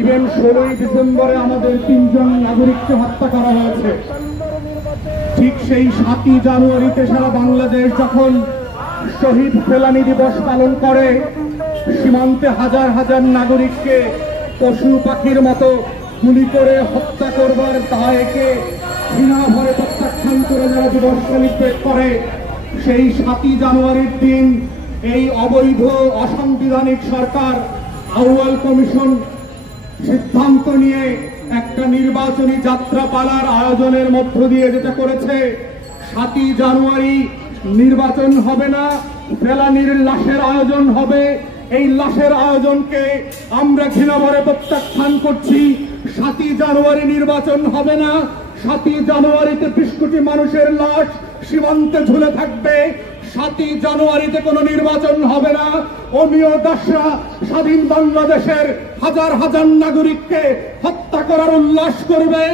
Even 16ই ডিসেম্বরে আমাদের 3 জন নাগরিককে হত্যা করা হয়েছে। ঠিক সেই 7ই জানুয়ারিতে সারা বাংলাদেশ যখন শহীদ ফেলানী দিবস পালন করে, সীমান্তে হাজার হাজার নাগরিককে পশু পাখির মতো গুলি করে হত্যা করবার দায়কে ঘৃণা ভরে প্রত্যাখ্যান করে যারা দিবস সেলিব্রেট করে, সেই 7ই জানুয়ারির দিন এই অবৈধ অসাংবিধানিক সরকার আউয়াল কমিশন সিদ্ধান্ত নিয়ে একটা নির্বাচনী যাত্রাপালার আয়োজনের মধ্য দিয়ে যেটা করেছে, 7ই জানুয়ারি নির্বাচন হবে না, ফেলানীর লাশের আয়োজন হবে। এই লাশের আয়োজনকে আমরা ঘৃণাভরে প্রত্যাখ্যান করছি। 7ই জানুয়ারি নির্বাচন হবে না। 7ই জানুয়ারিতে 20 কোটি মানুষের লাশ সীমান্তে ঝুলে থাকবে। 7ই জানুয়ারিতে কোনো নির্বাচন হবে না। অমিয় দাসরা স্বাধীন বাংলাদেশের হাজার হাজার নাগরিককে হত্যা করার উল্লাস করবে।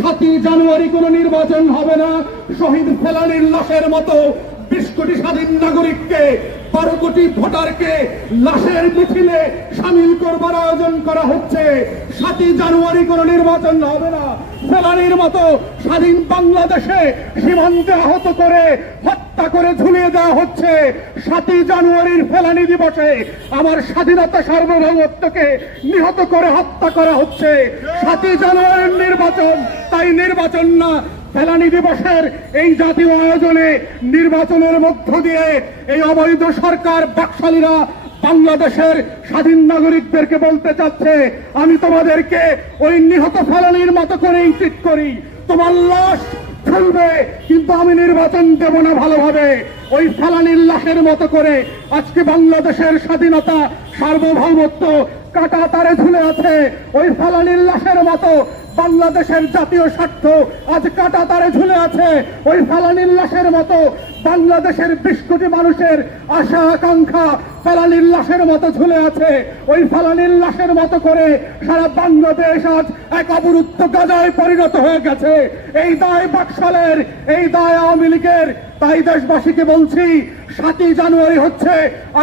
7ই জানুয়ারি কোনো নির্বাচন হবে না। শহীদ ফেলানীর লাশের মতো 20 কোটি স্বাধীন নাগরিককে, 12 কোটি ভোটারকে লাশের মিছিলে সামিল করবার আয়োজন করা হচ্ছে। 7ই জানুয়ারি কোনো নির্বাচন হবে না। ফেলানীর মতো স্বাধীন বাংলাদেশে সীমান্তে আহত করে হত্যা করে ঝুলিয়ে দেওয়া হচ্ছে। 7ই জানুয়ারির ফেলানী দিবসে আমার স্বাধীনতা সার্বভৌমত্বকে নিহত করে হত্যা করা হচ্ছে। 7ই জানুয়ারির নির্বাচন তাই নির্বাচন না, ফেলানী দিবসের এই জাতীয় আয়োজনে নির্বাচনের মধ্য দিয়ে এই অবৈধ সরকার বাকশালীরা বাংলাদেশের স্বাধীন নাগরিকদেরকে বলতে চাচ্ছে, আমি তোমাদেরকে ওই নিহত ফেলানীর মতো করেই ট্রিট করি। তোমার লাশ চলবে, কিন্তু আমি নির্বাচন দেব না ভালোভাবে। ওই ফেলানীর লাশের মতো করে আজকে বাংলাদেশের স্বাধীনতা সার্বভৌমত্ব কাটা তারে ঝুলে আছে। ওই ফেলানীর লাশের মতো বাংলাদেশের জাতীয় স্বার্থ আজ কাটা তারে ঝুলে আছে। ওই ফেলানীর লাশের মতো বাংলাদেশের 20 কোটি মানুষের আশা আকাঙ্ক্ষা ফেলানীর লাশের মতো ঝুলে আছে। ওই ফেলানীর লাশের মতো করে সারা বাংলাদেশ আজ এক অবরুদ্ধ গাজায় পরিণত হয়ে গেছে। এই দায় বাকশালের, এই দায় আওয়ামী লীগের। তাই দেশবাসীকে বলছি, 7ই জানুয়ারি হচ্ছে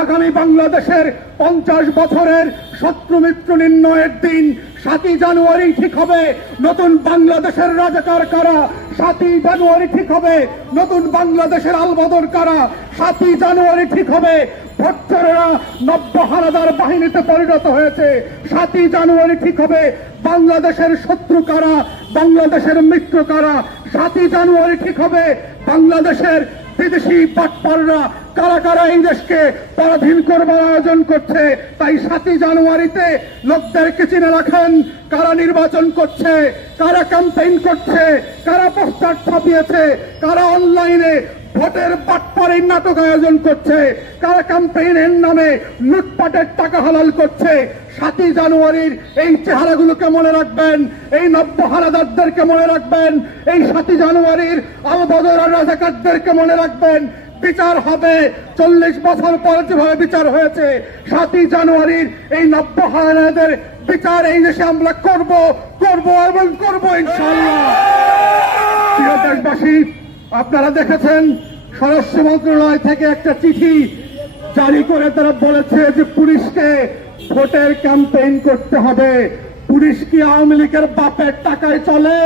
আগামী বাংলাদেশের 50 বছরের শত্রু মিত্র নির্ণয়ের দিন। 7ই জানুয়ারি ঠিক হবে নতুন বাংলাদেশের রাজাকার কারা। 7ই জানুয়ারি ঠিক হবে নতুন বাংলাদেশের আলবদর কারা। 7ই জানুয়ারি ঠিক হবে ভোটচোরেরা নব্য হানাদার বাহিনীতে পরিণত হয়েছে। 7ই জানুয়ারি ঠিক হবে বাংলাদেশের শত্রু কারা, বাংলাদেশের মিত্র কারা। 7ই জানুয়ারি ঠিক হবে বাংলাদেশের বিদেশি বাটপাররা কারা কারা এই দেশকে পরাধীন করবার আয়োজন করছে। তাই 7ই জানুয়ারিতে লোকদেরকে চিনে রাখেন, কারা নির্বাচন করছে, কারা ক্যাম্পেইন করছে, কারা পোস্টার ছাপিয়েছে, কারা অনলাইনে ভোটের বাটপারের নাটক আয়োজন করছে, কারা ক্যাম্পেইনের নামে লুটপাটের টাকা হালাল করছে। 7ই জানুয়ারির এই চেহারাগুলোকে মনে রাখবেন, এই নব্য হানাদারদেরকে মনে রাখবেন, এই 7ই জানুয়ারির আলবদর আর রাজাকারদেরকে মনে রাখবেন। বিচার হবে 40 বছর পর যেভাবে বিচার হয়েছে। 7ই জানুয়ারির এই নব্য হানাদারদের বিচার এই দেশে আমরা করব এবং করব ইনশাআল্লাহ। প্রিয় দেশবাসী, আপনারা দেখেছেন স্বরাষ্ট্র মন্ত্রণালয় থেকে একটা চিঠি জারি করে তারা বলেছে যে পুলিশকে ভোটের ক্যাম্পেইন করতে হবে। পুলিশ কি আওয়ামী লীগের বাপের টাকায় চলে?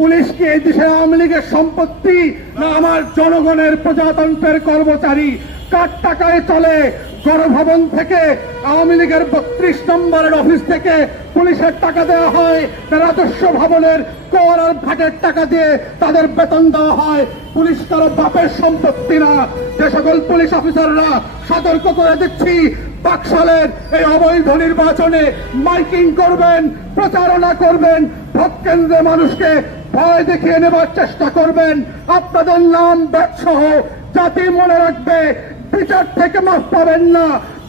পুলিশ কি এই দেশে আওয়ামী লীগের সম্পত্তি, না আমার জনগণের প্রজাতন্ত্রের কর্মচারী? কার টাকায় চলে? গণভবন থেকে আওয়ামী লীগের 32 নম্বরের অফিস থেকে পুলিশের টাকা দেওয়া হয়, রাজস্ব ভবনের কর আর ভাটের টাকা দিয়ে তাদের বেতন দেওয়া হয়। পুলিশ কারো বাপের সম্পত্তি না। যে সকল পুলিশ অফিসাররা সতর্ক করে দিচ্ছি, বাকশালের এই অবৈধ নির্বাচনে মাইকিং করবেন, প্রচারণা করবেন, ভোট কেন্দ্রে মানুষকে ভয় দেখিয়ে নেবার চেষ্টা করবেন, আপনাদের নাম সহ জাতি মনে রাখবে। বিচার থেকে মাফ পাবেন না,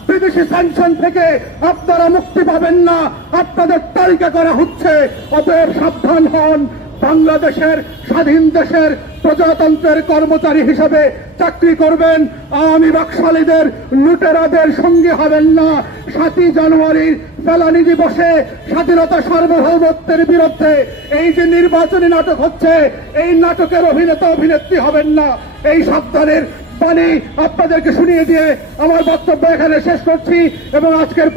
বিদেশি স্যাংশন থেকে আপনারা মুক্তি পাবেন না, আপনাদের তালিকা করা হচ্ছে। অতএব সাবধান হন। বাংলাদেশের স্বাধীন দেশের প্রজাতন্ত্রের কর্মচারী হিসেবে চাকরি করবেন, আওয়ামী বাকশালীদের লুটেরাদের সঙ্গে হবেন না। 7ই জানুয়ারির ফেলানী দিবসে স্বাধীনতা সার্বভৌমত্বের বিরুদ্ধে এই যে নির্বাচনী নাটক হচ্ছে, এই নাটকের অভিনেতা অভিনেত্রী হবেন না। এই সাবধানের বাণী আপনাদেরকে শুনিয়ে দিয়ে আমার বক্তব্য এখানে শেষ করছি এবং আজকের